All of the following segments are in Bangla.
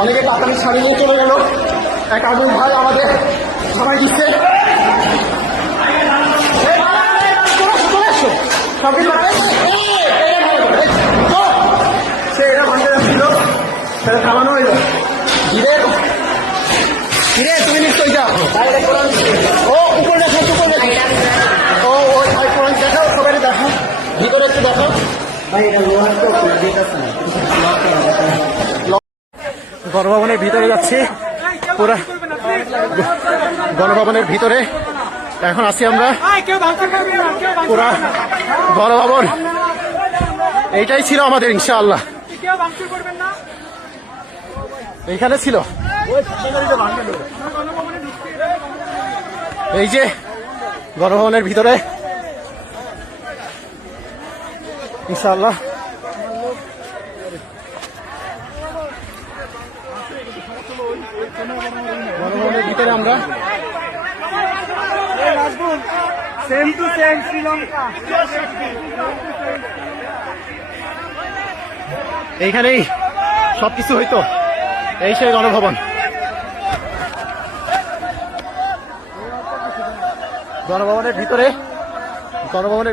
অনেকে তাড়াতাড়ি ছাড়ি নিয়ে চলে গেল। এক আগুন ভাই আমাদের সবাই দিচ্ছে। সে এটা ভাঙতে যাচ্ছিল, সেটা থামানো হইল। ধীরে তুমি নিশ্চয়ই যাও। ও উপরে দেখো, উপরে দেখো। ও ওই ভাই কোরআন দেখাও, সবাই দেখো, ভিতরে একটু দেখো। গণভবনের ভিতরে যাচ্ছি, পুরা গণভবনের ভিতরে এখন আছি আমরা। পুরা গণভবন এইটাই ছিল আমাদের, ইনশাআল্লাহ এইখানে ছিল। এই যে গণভবনের ভিতরে ইনশাআল্লাহ গণভবনের ভিতরে আমরা এইখানেই সবকিছু হইতো। এই সেই গণভবন। গণভবনের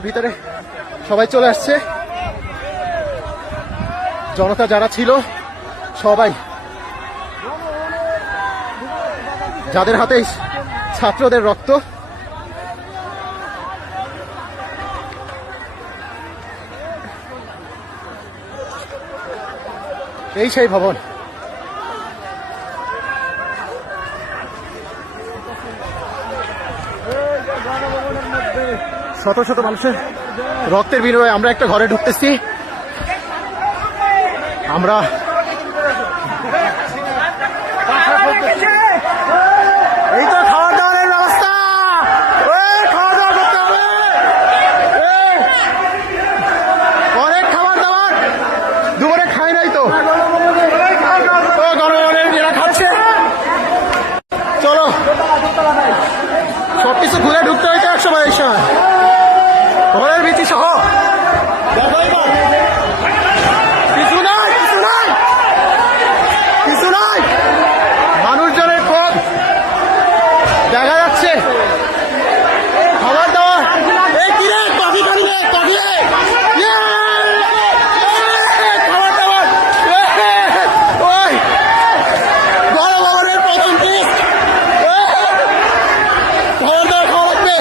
ভিতরে সবাই চলে আসছে। জনতা যারা ছিল সবাই, যাদের হাতে ছাত্রদের রক্ত, এই সেই ভবন। শত শত মানুষের রক্তের বিনিময়ে আমরা একটা ঘরে ঢুকতেছি। আমরা এই তো খাওয়া দাওয়ার ব্যবস্থা, খাওয়া দাওয়া করতে হবে। অনেক খাবার দাবার দুপুরে খাই নাই তো, গণভবনের এরা খাচ্ছে। চলো সবকিছু ঘুরে ঢুকতে হইতো 122 সময়, ঘরের ভিত্তি সহ। মানুষজনের ক্ষোভ দেখা যাচ্ছে। খাবার দাবার খাবার দাবার ওই গণভবনের প্রথম পিস খাবার দাবার খাওয়া লাগবে।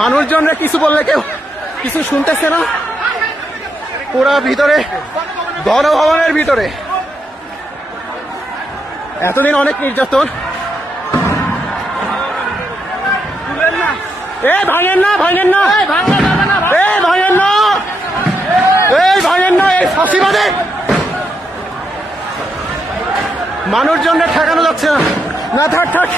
মানুষজনরা কিছু বললে কেউ কিছু শুনতেছে না। পুরা ভিতরে গণভবনের ভিতরে এতদিন অনেক নির্যাতন। ভাঙেন না, ভাঙেন না, ভাঙেন না, ভাঙেন না, এই ফাঁসিবাদে মানুষজনরা ঠেকানো যাচ্ছে না। না থাক থাক,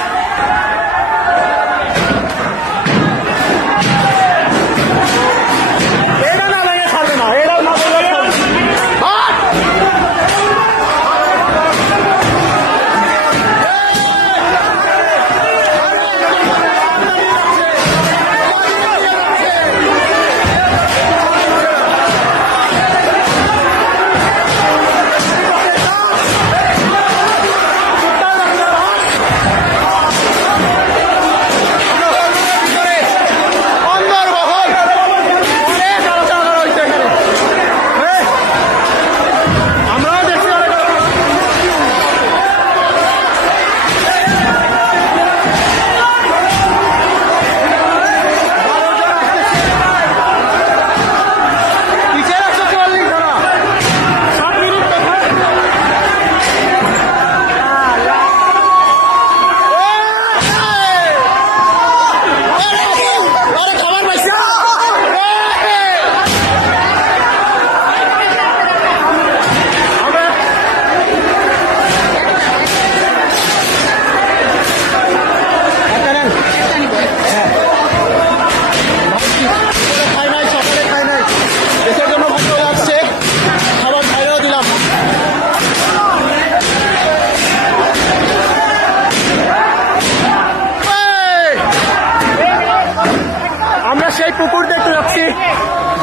পুকুর দেখতে যাচ্ছি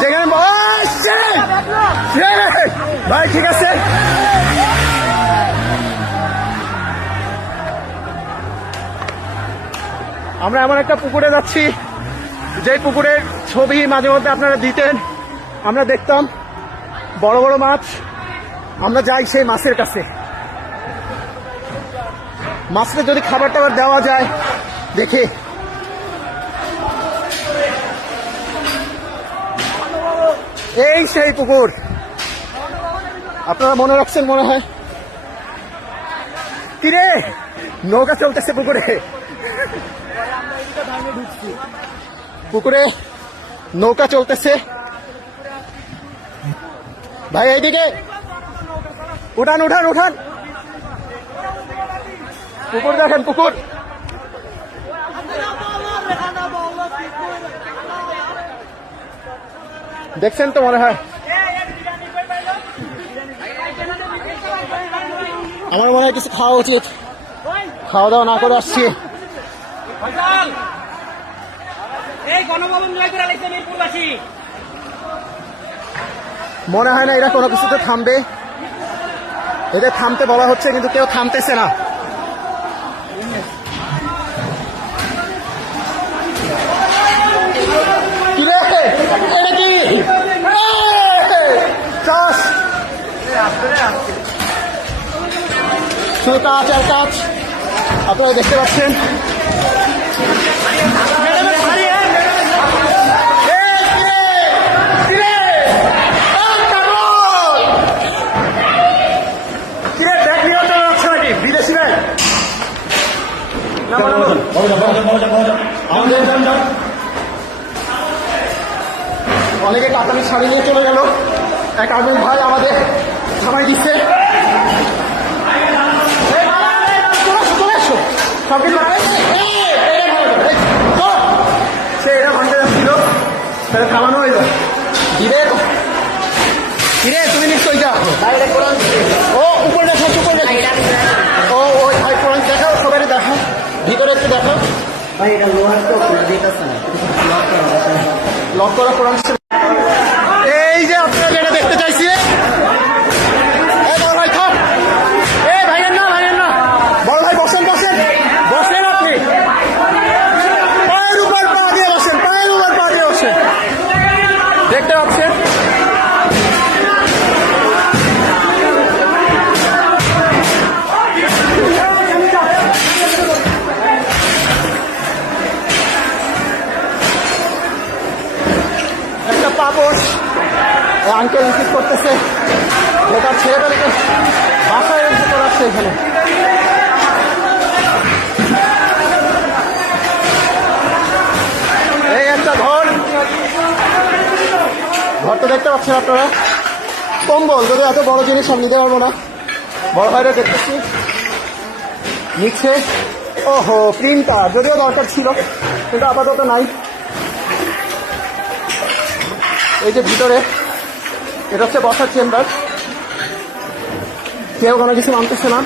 যেখানে ভাই ঠিক আছে আমরা এমন একটা পুকুরে যাচ্ছি যে পুকুরের ছবি মাঝে মধ্যে আপনারা দিতেন, আমরা দেখতাম বড় বড় মাছ। আমরা যাই সেই মাছের কাছে, মাছটা যদি খাবার টাবার দেওয়া যায় দেখে। এই সেই পুকুর, আপনারা মনে রাখছেন মনে হয়। কিরে নৌকা চলতেছে পুকুরে, পুকুরে নৌকা চলতেছে। ভাই এইদিকে উঠান উঠান উঠান, পুকুর দেখেন পুকুর। দেখছেন তো মনে হয়। আমার মনে হয় কিছু খাওয়া উচিত, খাওয়া দাওয়া না করে আসছি। মনে হয় না এরা কোনো কিছুতে থামবে, এদের থামতে বলা হচ্ছে কিন্তু কেউ থামতেছে না। শুধু কাজ আর কাজ, আপনারা দেখতে পাচ্ছেন। বিদেশি ব্যাগ অনেকে কাতারি শাড়ি নিয়ে চলে গেল, এক আর্মির ভাই আমাদের থামাই দিচ্ছে। সে এটা ভাঙতে যাচ্ছিল, তাহলে থামানো হইল। ধীরে ধীরে তুমি নিশ্চয়ই যাও। ও উপরে দেখো, উপরে ও ওই ভাই কোরআন দেখাও, সবাই দেখো, ভিতরে একটু দেখো। ভাই এটা লোহার তো দিতেছে না, লক করা কোরআন। এই যে আপনারা যেটা দেখতে চাইছি, বড় ভাই থাক, ভাইয়ের না ভাইয়ের না, বড় ভাই বসেন বসেন বসেন, আপনি পায়ের উপর পা দিয়ে বসেন, পায়ের উপর পা দিয়ে বসেন। দেখতে পাচ্ছেন একটা পাপস আঙ্কেল রিসিভ করতেছে, যেটা ছেলেটাকে বাসায় এসে করাচ্ছে এখানে। এই একটা ঘর, ঘরটা দেখতে পাচ্ছেন আপনারা। কম্বল, যদি এত বড় জিনিস আমি নিতে পারবো না, বড় ভাইরা দেখতেছি নিচ্ছে। ওহো প্রিন্টার, যদিও দরকার ছিল কিন্তু আপাতত নাই। এই যে ভিতরে এটা হচ্ছে বসার চেম্বার, কেউ কোনো কিছু মানতেছে না।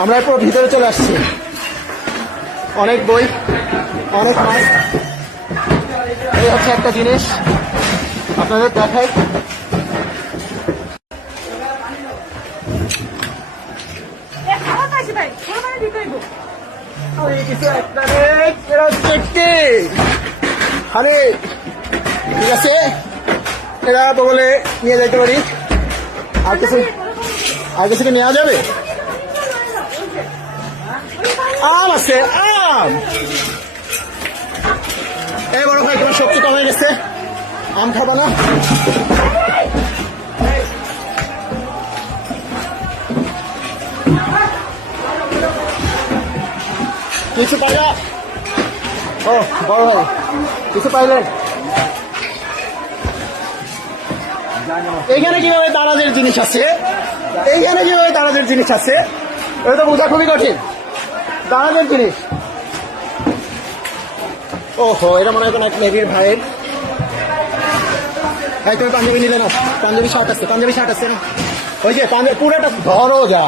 আমরা পুরো ভিতরে চলে আসছি, অনেক বই, অনেক মাছ। এই হচ্ছে একটা জিনিস আপনাদের দেখাই। আরে ঠিক আছে, এরা তো বলে নিয়ে যাইতে পারি। আর কিছু কি নেওয়া যাবে? আম আছে, আম। এই বড় ভাই তোমার শক্তি কমে গেছে, আম খাবা না? কিছু পাইলা? ও বড় ভাই কিছু পাইলেন? এইখানে কিভাবে দারাজের জিনিস আছে, এইখানে কিভাবে দারাজের জিনিস আছে, এটা তো বোঝা খুবই কঠিন। দারাজের জিনিস, ওহো এটা মনে হয় কোনো এক নেভির ভাইয়ের। ভাই তুমি পাঞ্জাবি নিলে না? পাঞ্জাবি শার্ট আছে, পাঞ্জাবি শার্ট আছে না? ওই যে পাঞ্জাবি পুরোটা ধরো যা।